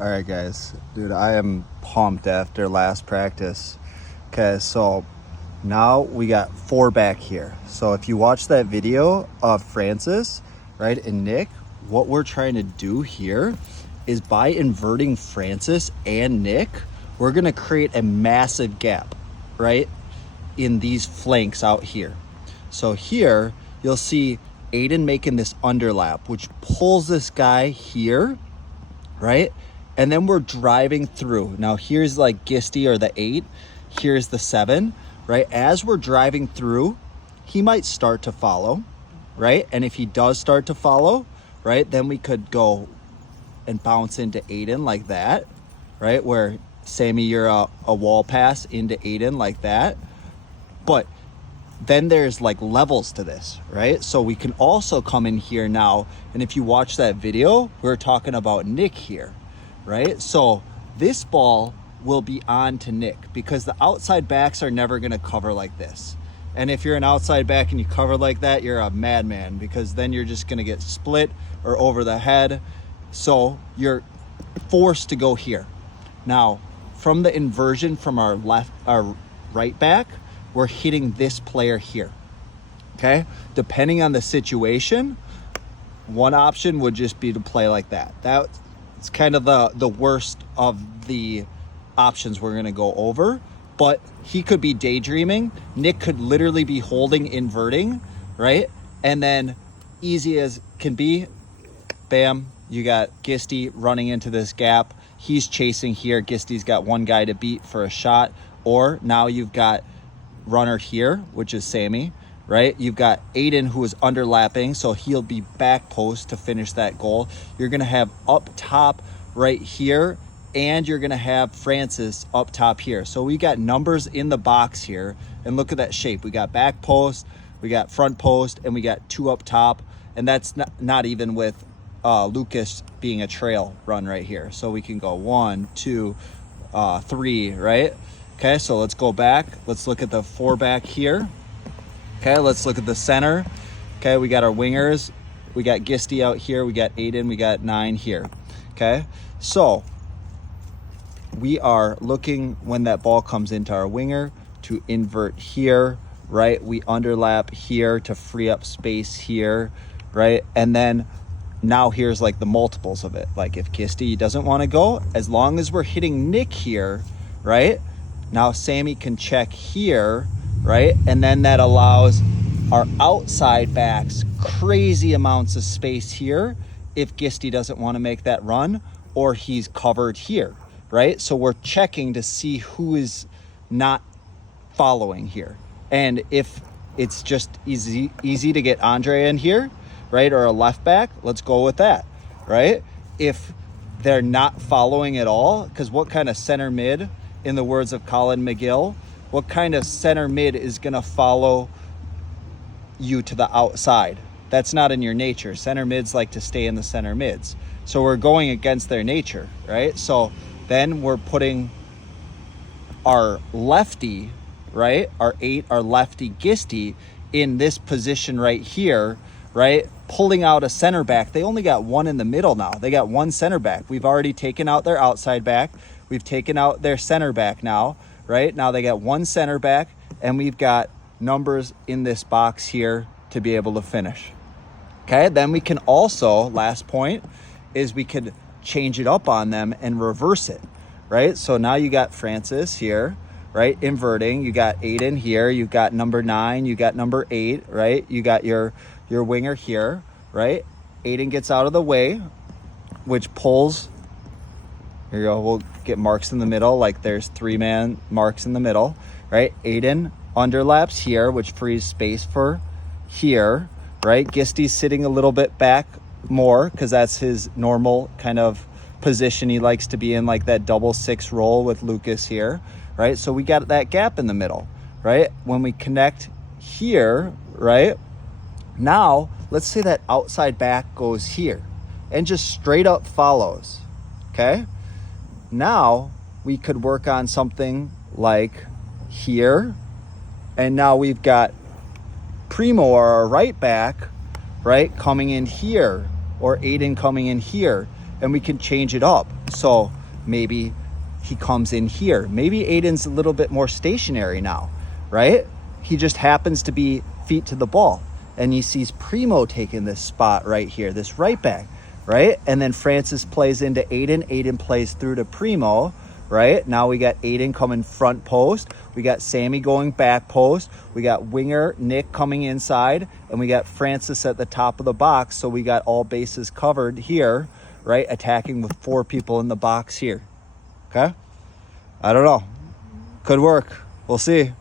All right, guys. Dude, I am pumped after last practice. Okay, so now we got four back here. So if you watch that video of Francis, right, and Nick, what we're trying to do here is by inverting Francis and Nick, we're going to create a massive gap, right, in these flanks out here. So here, you'll see Aiden making this underlap, which pulls this guy here, right? And then we're driving through. Now here's like Gisty or the 8. Here's the 7, right? As we're driving through, he might start to follow, right? And if he does start to follow, right, then we could go and bounce into Aiden like that, right? Where, Sammy, you're a wall pass into Aiden like that. But then there's like levels to this, right? So we can also come in here now. And if you watch that video, we're talking about Nick here, right? So this ball will be on to Nick because the outside backs are never going to cover like this. And if you're an outside back and you cover like that, you're a madman because then you're just going to get split or over the head. So you're forced to go here. Now, from the inversion from our right back, we're hitting this player here, okay? Depending on the situation, one option would just be to play like that. That's kind of the worst of the options we're gonna go over, but he could be daydreaming. Nick could literally be holding, inverting, right? And then easy as can be, bam, you got Gisty running into this gap. He's chasing here. Gisty's got one guy to beat for a shot, or now you've got runner here, which is Sammy, right? You've got Aiden who is underlapping, so he'll be back post to finish that goal. You're gonna have up top right here, and you're gonna have Francis up top here. So we got numbers in the box here, and look at that shape. We got back post, we got front post, and we got two up top, and that's not even with Lucas being a trail run right here. So we can go 1, 2, 3, right? Okay, so let's go back. Let's look at the 4 back here. Okay, let's look at the center. Okay, we got our wingers. We got Gisty out here. We got Aiden. We got 9 here. Okay, so we are looking when that ball comes into our winger to invert here, right? We underlap here to free up space here, right? And then now here's like the multiples of it. Like if Gisty doesn't want to go, as long as we're hitting Nick here, right? Now Sammy can check here, right? And then that allows our outside backs crazy amounts of space here if Gisty doesn't want to make that run or he's covered here, right? So we're checking to see who is not following here. And if it's just easy to get Andre in here, right, or a left back, let's go with that, right? If they're not following at all, because what kind of center mid, in the words of Colin McGill, what kind of center mid is going to follow you to the outside? That's not in your nature. Center mids like to stay in the center mids. So we're going against their nature, right? So then we're putting our lefty, right? Our 8, our lefty Gisty in this position right here, right? Pulling out a center back. They only got one in the middle now. They got one center back. We've already taken out their outside back. We've taken out their center back now, right? Now they got one center back, and we've got numbers in this box here to be able to finish. Okay, then we can also, last point, is we could change it up on them and reverse it, right? So now you got Francis here, right? Inverting. You got Aiden here. You got number 9. You got number 8, right? You got your winger here, right? Aiden gets out of the way, which pulls. Here you go. We'll get marks in the middle, like there's 3-man marks in the middle, right? Aiden underlaps here, which frees space for here, right? Gisty's sitting a little bit back more because that's his normal kind of position. He likes to be in like that double 6 roll with Lucas here, right? So we got that gap in the middle, right? When we connect here, right? Now, let's say that outside back goes here and just straight up follows, okay? Now, we could work on something like here, and now we've got Primo, or our right back, right, coming in here, or Aiden coming in here. and we can change it up. So maybe he comes in here. Maybe Aiden's a little bit more stationary now, right? He just happens to be feet to the ball, and he sees Primo taking this spot right here, this right back, right? And then Francis plays into Aiden. Aiden plays through to Primo, right? Now we got Aiden coming front post. We got Sammy going back post. We got winger Nick coming inside, and we got Francis at the top of the box. So we got all bases covered here, right? Attacking with 4 people in the box here. Okay? I don't know. Could work. We'll see.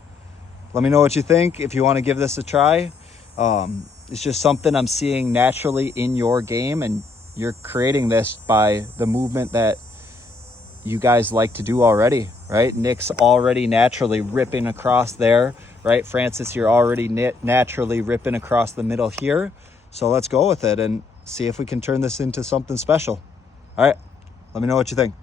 Let me know what you think if you want to give this a try. It's just something I'm seeing naturally in your game, and you're creating this by the movement that you guys like to do already, right? Nick's already naturally ripping across there, right? Francis, you're already naturally ripping across the middle here. So let's go with it and see if we can turn this into something special. All right, let me know what you think.